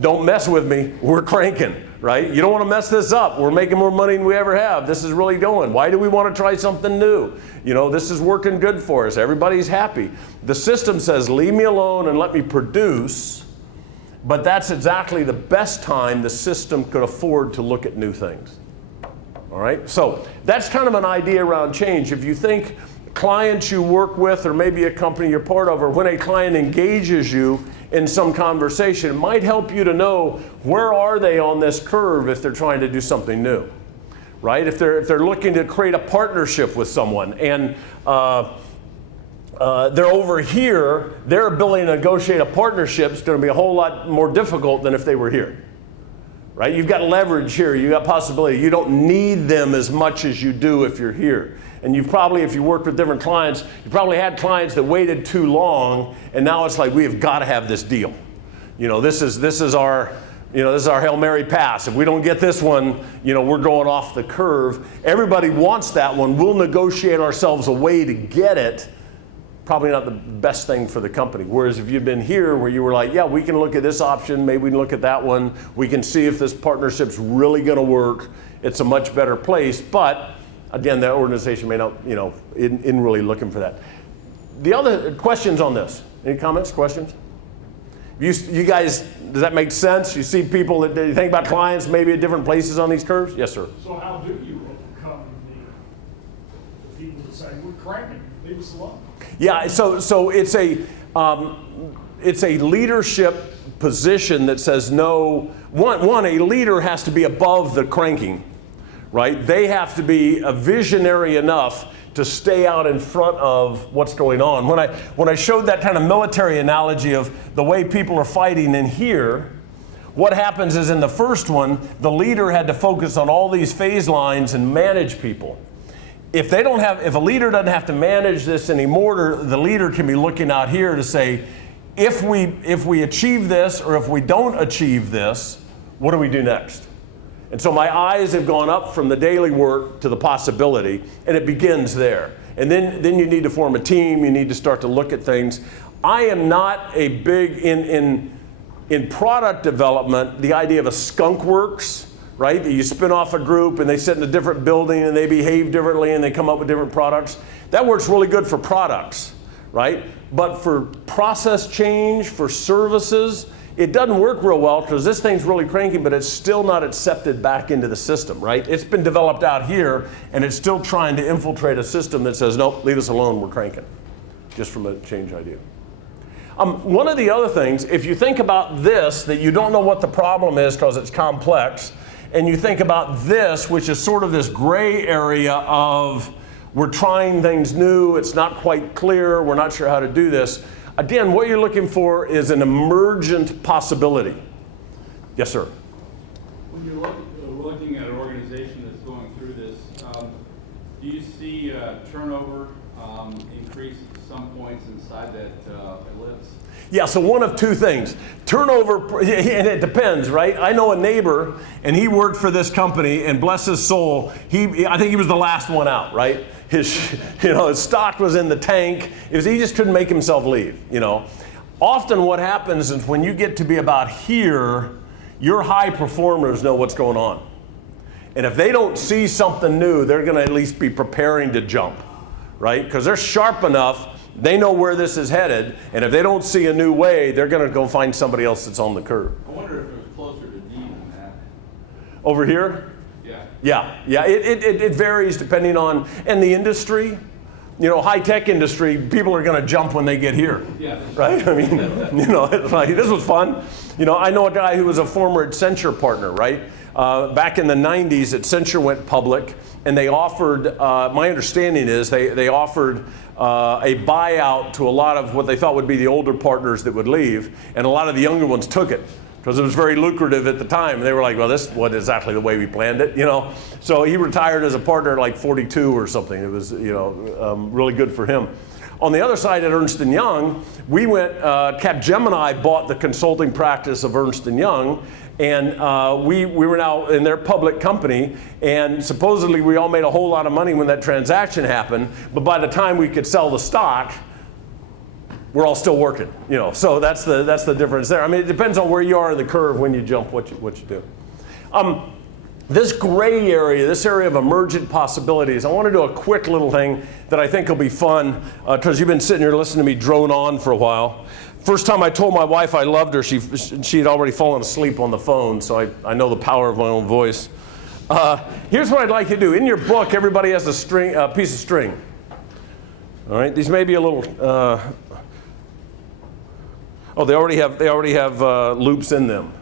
don't mess with me, we're cranking, right? You don't want to mess this up. We're making more money than we ever have. This is really going. Why do we want to try something new? You know, this is working good for us. Everybody's happy. The system says, leave me alone and let me produce, but that's exactly the best time the system could afford to look at new things. All right? So that's kind of an idea around change. If you think clients you work with, or maybe a company you're part of, or when a client engages you in some conversation, it might help you to know where are they on this curve if they're trying to do something new, right? If they're looking to create a partnership with someone and they're over here, their ability to negotiate a partnership is going to be a whole lot more difficult than if they were here, right? You've got leverage here, you've got possibility. You don't need them as much as you do if you're here. And you've probably, if you worked with different clients, you probably had clients that waited too long, and now it's like, we have got to have this deal. You know, this is our Hail Mary pass. If we don't get this one, you know, we're going off the curve. Everybody wants that one. We'll negotiate ourselves a way to get it. Probably not the best thing for the company. Whereas if you'd been here where you were like, yeah, we can look at this option, maybe we can look at that one, we can see if this partnership's really going to work, it's a much better place. But again, that organization may not, you know, isn't really looking for that. The other questions on this? Any comments, questions? You guys, does that make sense? You see people that you think about clients maybe at different places on these curves? Yes, sir. So how do you overcome the people that say, we're cranking, leave us alone? Yeah, so it's a leadership position that says no. One, a leader has to be above the cranking. Right? They have to be a visionary enough to stay out in front of what's going on. When I showed that kind of military analogy of the way people are fighting in here, what happens is in the first one, the leader had to focus on all these phase lines and manage people. If a leader doesn't have to manage this anymore, the leader can be looking out here to say, if we achieve this or if we don't achieve this, what do we do next? And so my eyes have gone up from the daily work to the possibility, and it begins there. And then you need to form a team, you need to start to look at things. I am not a big, in product development, the idea of a skunk works, right? That you spin off a group and they sit in a different building and they behave differently and they come up with different products. That works really good for products, right? But for process change, for services, it doesn't work real well because this thing's really cranky, but it's still not accepted back into the system, right? It's been developed out here and it's still trying to infiltrate a system that says, nope, leave us alone, we're cranking, just from a change idea. One of the other things, if you think about this, that you don't know what the problem is because it's complex, and you think about this, which is sort of this gray area of we're trying things new, it's not quite clear, we're not sure how to do this. Again, what you're looking for is an emergent possibility. Yes, sir. When you're looking at an organization that's going through this, do you see turnover increase at some points inside that ellipse? Yeah, so one of two things. Turnover, and it depends, right? I know a neighbor, and he worked for this company, and bless his soul, I think he was the last one out, right? His stock was in the tank. He just couldn't make himself leave, Often what happens is when you get to be about here, your high performers know what's going on. And if they don't see something new, they're going to at least be preparing to jump, right? Because they're sharp enough, they know where this is headed, and if they don't see a new way, they're going to go find somebody else that's on the curve. I wonder if it was closer to D than that. Over here? Yeah. Yeah, it varies depending on, and the industry, high-tech industry, people are going to jump when they get here, Yeah. right? I mean, it's like, this was fun. I know a guy who was a former Accenture partner, right? Back in the 90s, Accenture went public, and they offered, my understanding is, they offered a buyout to a lot of what they thought would be the older partners that would leave, and a lot of the younger ones took it because it was very lucrative at the time. They were like, well, this wasn't exactly the way we planned it, So he retired as a partner at like 42 or something. It was, really good for him. On the other side at Ernst & Young, we went, Capgemini bought the consulting practice of Ernst & Young, and we were now in their public company, and supposedly we all made a whole lot of money when that transaction happened, but by the time we could sell the stock, we're all still working, So that's the difference there. I mean, it depends on where you are in the curve when you jump, what you do. This gray area, this area of emergent possibilities, I want to do a quick little thing that I think will be fun because you've been sitting here listening to me drone on for a while. First time I told my wife I loved her, she had already fallen asleep on the phone, so I know the power of my own voice. Here's what I'd like you to do. In your book, everybody has a piece of string. All right, these may be a little. They already have loops in them,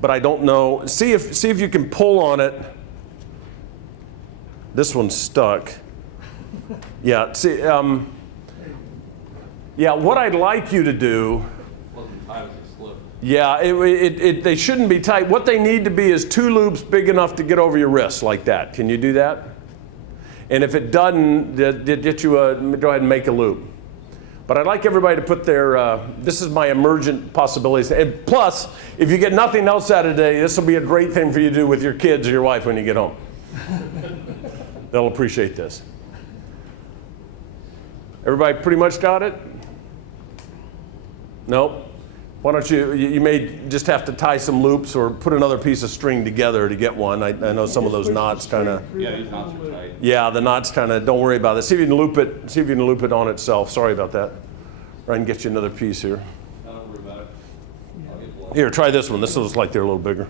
but I don't know. See if you can pull on it. This one's stuck. Yeah. See. Yeah. What I'd like you to do. Wasn't tight as a slip. Yeah. They shouldn't be tight. What they need to be is 2 loops big enough to get over your wrist like that. Can you do that? And if it doesn't, get you go ahead and make a loop. But I'd like everybody to put their, this is my emergent possibilities. And plus, if you get nothing else out of today, this will be a great thing for you to do with your kids or your wife when you get home. They'll appreciate this. Everybody pretty much got it? Nope. Why don't you may just have to tie some loops or put another piece of string together to get one. I know some of those knots kind of. Yeah, these knots are tight. Yeah, the knots kind of, don't worry about it. See if you can loop it. See if you can loop it on itself. Sorry about that. Or I can get you another piece here. Don't worry about it. I'll get blood. Here, try this one. This looks like they're a little bigger.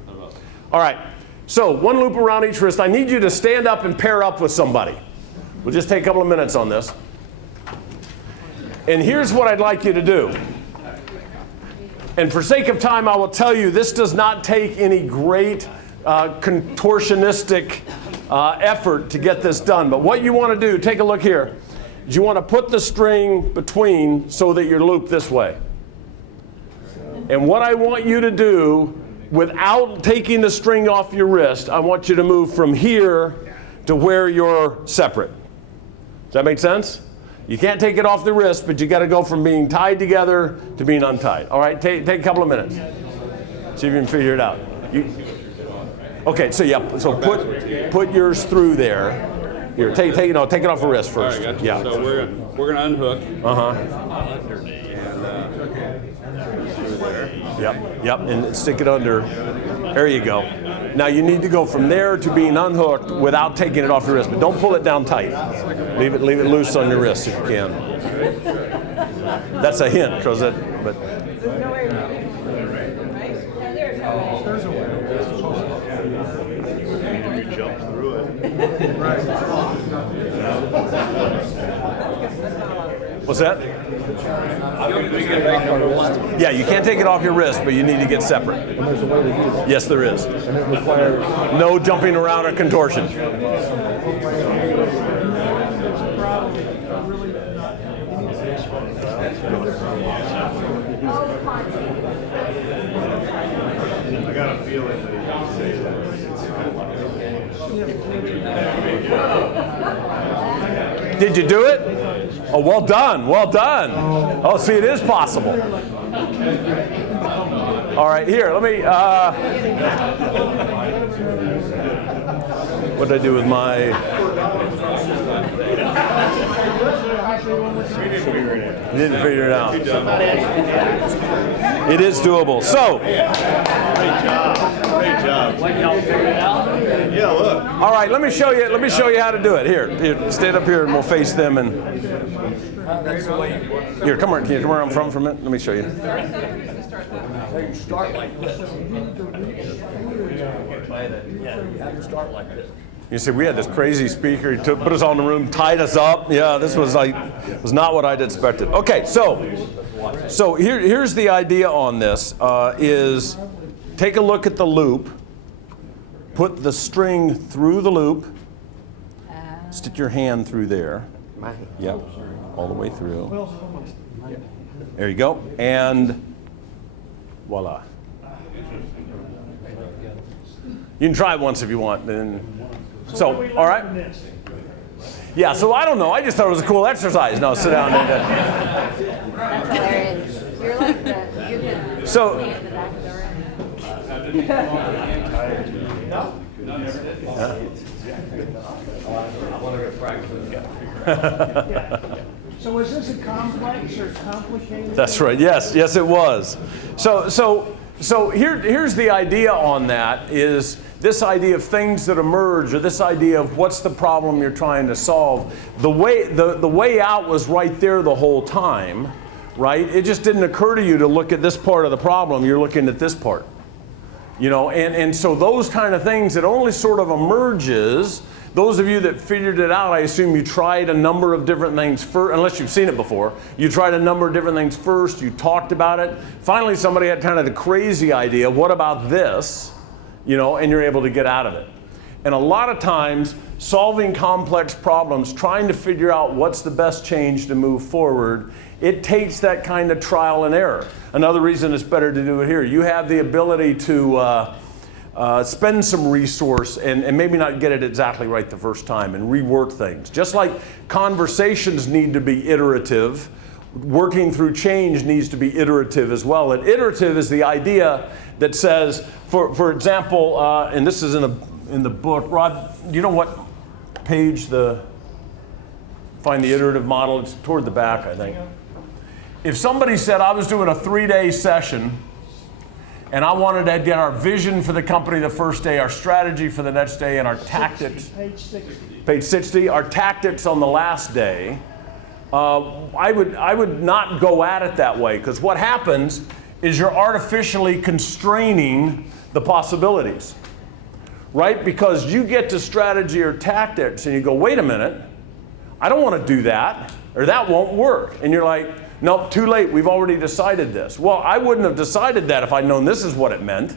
All right. So 1 loop around each wrist. I need you to stand up and pair up with somebody. We'll just take a couple of minutes on this. And here's what I'd like you to do. And for sake of time, I will tell you this does not take any great contortionistic effort to get this done. But what you want to do, take a look here, is you want to put the string between so that you're looped this way. And what I want you to do, without taking the string off your wrist, I want you to move from here to where you're separate. Does that make sense? You can't take it off the wrist, but you got to go from being tied together to being untied. All right, take a couple of minutes. See if you can figure it out. Okay, so yeah, so put yours through there. Here, take it off the wrist All right, first. gotcha. Yeah. So we're gonna unhook. Yep, and stick it under. There you go. Now you need to go from there to being unhooked without taking it off your wrist, but don't pull it down tight. Leave it loose on your wrist if you can. That's a hint, because it. But what's that? Yeah, you can't take it off your wrist, but you need to get separate. And there's a way to do that. Yes, there is. And it requires, No jumping around or contortion. I got a feeling that he can say that. Did you do it? Oh, well done, well done. Oh, see, it is possible. All right, here, let me, what did I do with my? Didn't figure it out. It is doable. So, Great job. Yeah, look. all right, let me show you how to do it. Here, stand up here and we'll face them and here, come on, can you come around front for a minute? Let me show you. You start like this. Yeah, you have to start like this. You see, we had this crazy speaker. He put us all in the room, tied us up. Yeah, this was not what I'd expected. Okay, so here's the idea on this: is take a look at the loop, put the string through the loop, stick your hand through there. Yep, all the way through. There you go, and voila. You can try it once if you want. So, all right. Yeah, so I don't know. I just thought it was a cool exercise. No, sit down. You're like you're the So, at the back of the room. So is this a complex or complicated? that's right. Yes, it was. So here's the idea on that is this idea of things that emerge, or this idea of what's the problem you're trying to solve. The way out was right there the whole time, right? It just didn't occur to you to look at this part of the problem. You're looking at this part, you know. And so those kind of things, it only sort of emerges. Those of you that figured it out, I assume you tried a number of different things first, unless you've seen it before. You tried a number of different things first, you talked about it. Finally, somebody had kind of the crazy idea, what about this? You know, and you're able to get out of it. And a lot of times, solving complex problems, trying to figure out what's the best change to move forward, it takes that kind of trial and error. Another reason it's better to do it here. You have the ability to spend some resource and maybe not get it exactly right the first time and rework things. Just like conversations need to be iterative, working through change needs to be iterative as well. And iterative is the idea that says, for example, and this is in the book, Rod, do you know what page find the iterative model? It's toward the back, I think. If somebody said, I was doing a 3-day session, and I wanted to get our vision for the company the first day, our strategy for the next day, and our tactics. Page 60. Page 60, our tactics on the last day. I would not go at it that way, because what happens is you're artificially constraining the possibilities, right? Because you get to strategy or tactics and you go, wait a minute, I don't want to do that, or that won't work. And you're like, nope, too late, we've already decided this. Well, I wouldn't have decided that if I'd known this is what it meant.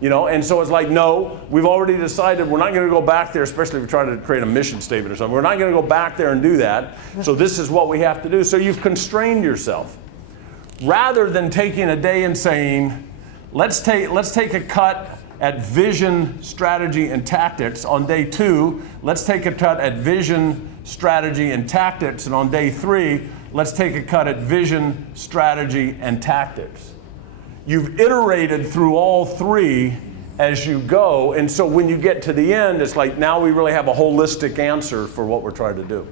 You know, and so it's like, no, we've already decided we're not going to go back there, especially if you're trying to create a mission statement or something. We're not going to go back there and do that. So this is what we have to do. So you've constrained yourself. Rather than taking a day and saying, let's take a cut at vision, strategy, and tactics. On day 2, let's take a cut at vision, strategy, and tactics. And on day 3, let's take a cut at vision, strategy, and tactics. You've iterated through all 3, as you go. And so when you get to the end, it's like now we really have a holistic answer for what we're trying to do.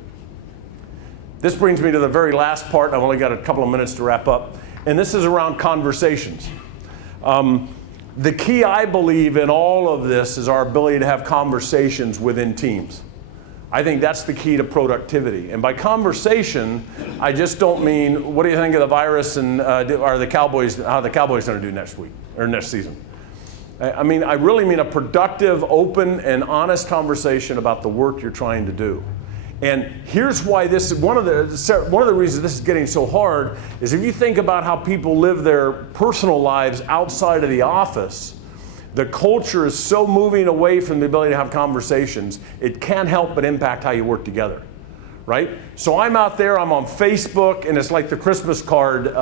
This brings me to the very last part. I've only got a couple of minutes to wrap up. And this is around conversations. The key, I believe, in all of this is our ability to have conversations within teams. I think that's the key to productivity. And by conversation, I just don't mean, what do you think of the virus and are the Cowboys, how the Cowboys going to do next week or next season? I mean, I really mean a productive, open, and honest conversation about the work you're trying to do. And here's why this is one of the reasons this is getting so hard is if you think about how people live their personal lives outside of the office, the culture is so moving away from the ability to have conversations, it can't help but impact how you work together, right? So I'm out there, I'm on Facebook, and it's like the Christmas card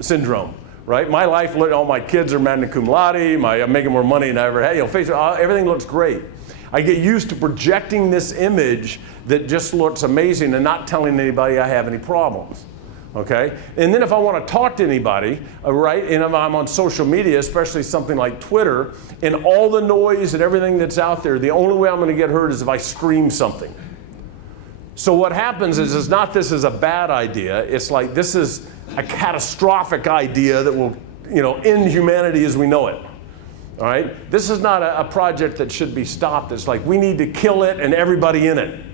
syndrome, right? My life, all my kids are magna cum laude, I'm making more money than I ever had. Facebook, everything looks great. I get used to projecting this image that just looks amazing and not telling anybody I have any problems. Okay? And then if I want to talk to anybody, right, and if I'm on social media, especially something like Twitter, and all the noise and everything that's out there, the only way I'm going to get heard is if I scream something. So what happens is it's not this is a bad idea, it's like this is a catastrophic idea that will, end humanity as we know it. All right? This is not a project that should be stopped. It's like we need to kill it and everybody in it.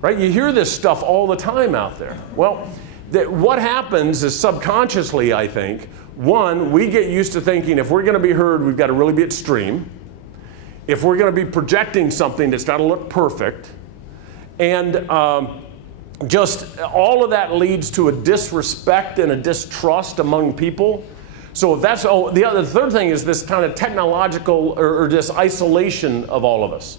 Right? You hear this stuff all the time out there. Well, what happens is subconsciously, I think, one, we get used to thinking if we're going to be heard, we've got to really be extreme. If we're going to be projecting something, it's got to look perfect. And just all of that leads to a disrespect and a distrust among people. So if that's the third thing is this kind of technological or this isolation of all of us.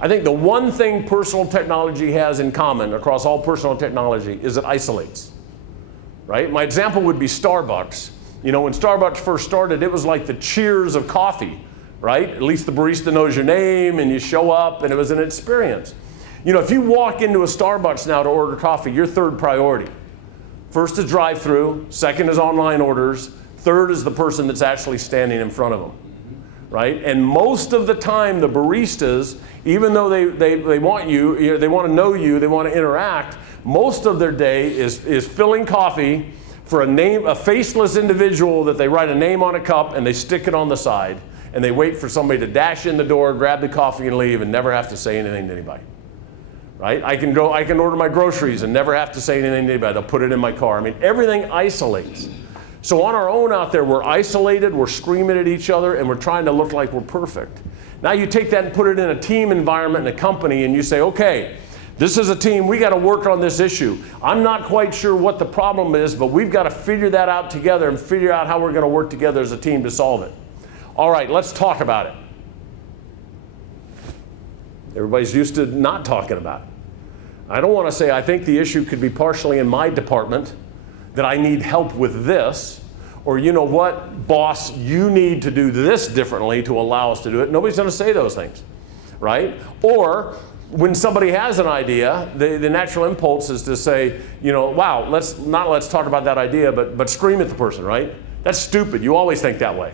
I think the one thing personal technology has in common across all personal technology is it isolates. Right? My example would be Starbucks. When Starbucks first started, it was like the Cheers of coffee, right? At least the barista knows your name and you show up and it was an experience. If you walk into a Starbucks now to order coffee, your third priority. First is drive-through, second is online orders, third is the person that's actually standing in front of them, right? And most of the time, the baristas, even though they want you, they want to know you, they want to interact, most of their day is filling coffee for a faceless individual that they write a name on a cup and they stick it on the side and they wait for somebody to dash in the door, grab the coffee and leave and never have to say anything to anybody. Right? I can order my groceries and never have to say anything to anybody. They'll put it in my car. I mean, everything isolates. So on our own out there, we're isolated, we're screaming at each other, and we're trying to look like we're perfect. Now you take that and put it in a team environment in a company and you say, okay, this is a team, we got to work on this issue. I'm not quite sure what the problem is, but we've got to figure that out together and figure out how we're going to work together as a team to solve it. All right, let's talk about it. Everybody's used to not talking about it. I don't want to say I think the issue could be partially in my department, that I need help with this, or you know what, boss, you need to do this differently to allow us to do it. Nobody's going to say those things, right? Or when somebody has an idea, the natural impulse is to say, wow, let's talk about that idea, but scream at the person, right? That's stupid. You always think that way.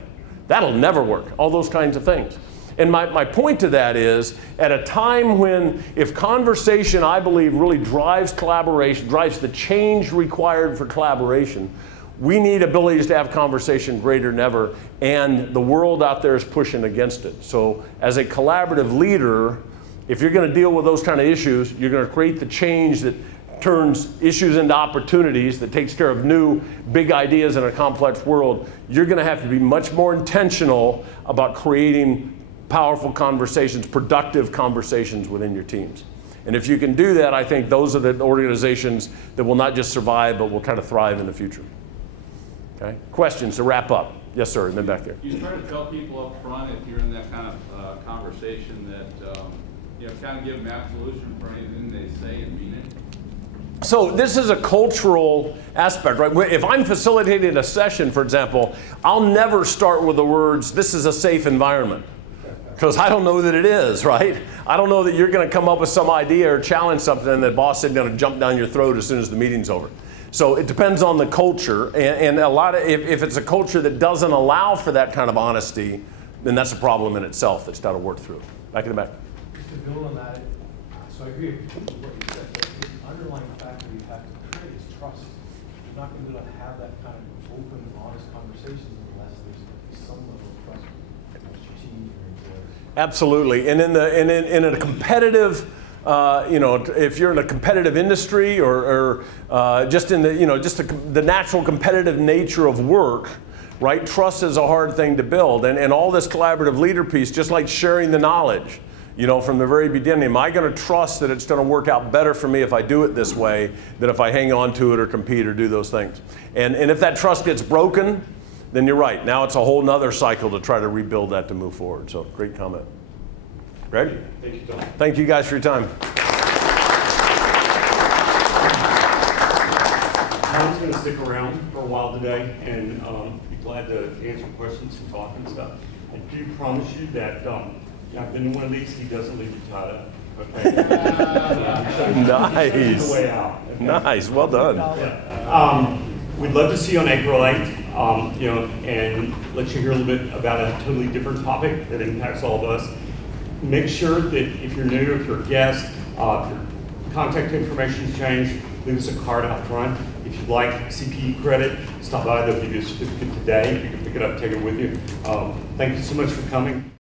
That'll never work. All those kinds of things. And my point to that is, at a time when, if conversation, I believe, really drives collaboration, drives the change required for collaboration, we need abilities to have conversation greater than ever, and the world out there is pushing against it. So as a collaborative leader, if you're going to deal with those kind of issues, you're going to create the change that turns issues into opportunities, that takes care of new big ideas in a complex world, you're going to have to be much more intentional about creating powerful conversations, productive conversations within your teams. And if you can do that, I think those are the organizations that will not just survive, but will kind of thrive in the future. Okay? Questions to wrap up? Yes, sir, and then back there. You try to tell people up front, if you're in that kind of conversation, that kind of give them absolution for anything they say and mean it? So this is a cultural aspect, right? If I'm facilitating a session, for example, I'll never start with the words, this is a safe environment. Because I don't know that it is, right? I don't know that you're going to come up with some idea or challenge something and the boss is going to jump down your throat as soon as the meeting's over. So it depends on the culture, and a lot of if it's a culture that doesn't allow for that kind of honesty, And that's a problem in itself that's got to work through. Back in the back. Just to build on that, so I agree with what you said, but the underlying factor you have to create is trust. You're not going to be able to have that kind of open, honest conversations unless there's some level of trust with your team or employees. Absolutely, and in a competitive, if you're in a competitive industry or just in the natural competitive nature of work, right? Trust is a hard thing to build, and all this collaborative leader piece, just like sharing the knowledge, from the very beginning. Am I going to trust that it's going to work out better for me if I do it this way than if I hang on to it or compete or do those things? And if that trust gets broken, then you're right. Now it's a whole nother cycle to try to rebuild that to move forward. So great comment. Greg? Thank you, Tom. Thank you guys for your time. Tom's going to stick around for a while today and be glad to answer questions and talk and stuff. I do promise you that I've been in one of these, he doesn't leave you tied up. Okay? Nice. The way out. Okay? Nice. Well done. Yeah. We'd love to see you on April 8th, and let you hear a little bit about a totally different topic that impacts all of us. Make sure that if you're new, if you're a guest, if your contact information's changed, leave us a card out front. If you'd like CPE credit, stop by. They'll give you a certificate today. You can pick it up, take it with you. Thank you so much for coming.